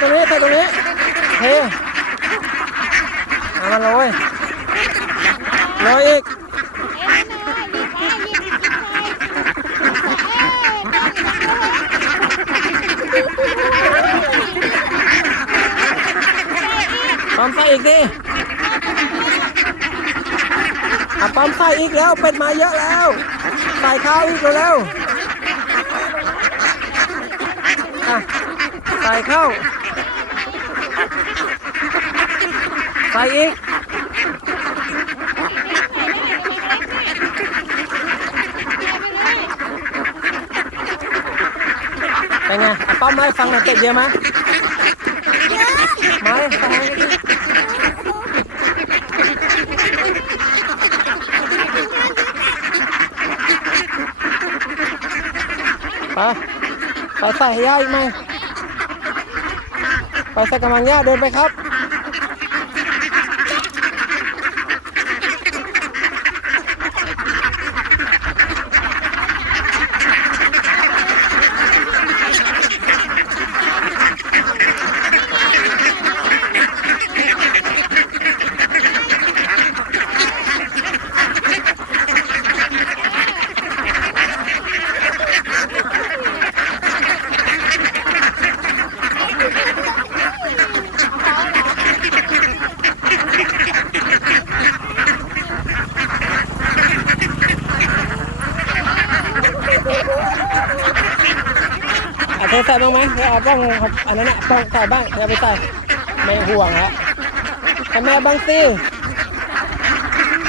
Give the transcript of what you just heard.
ตรงนี้ใส่ตรงนี้เทเอามาโรยโรยอีกเอ้ยน้อยหยิบไปหยิบหยิบไปเอ้ยต้องปั๊มใส่อีกดิอะปั๊มใส่อีกแล้วเป็ดมาเยอะแล้วใส่ข้าวอีกเร็วๆอะใส่เข้า ใส่อีกเป็นไงอะปั๊มไว้ฟังหน่อยเป็ดเยอะไหมมาเลยฟังให้ดิไปไปใส่ย่าอีกไหมไปใส่กำลังย่าเดินไปครับ เคยใส่บ้างไหมเธอเอาบ้างอันนั้นน่ะบ้องใส่บ้างเคยไปใส่ไม่ห่วงแล้วให้แม่บ้างสิ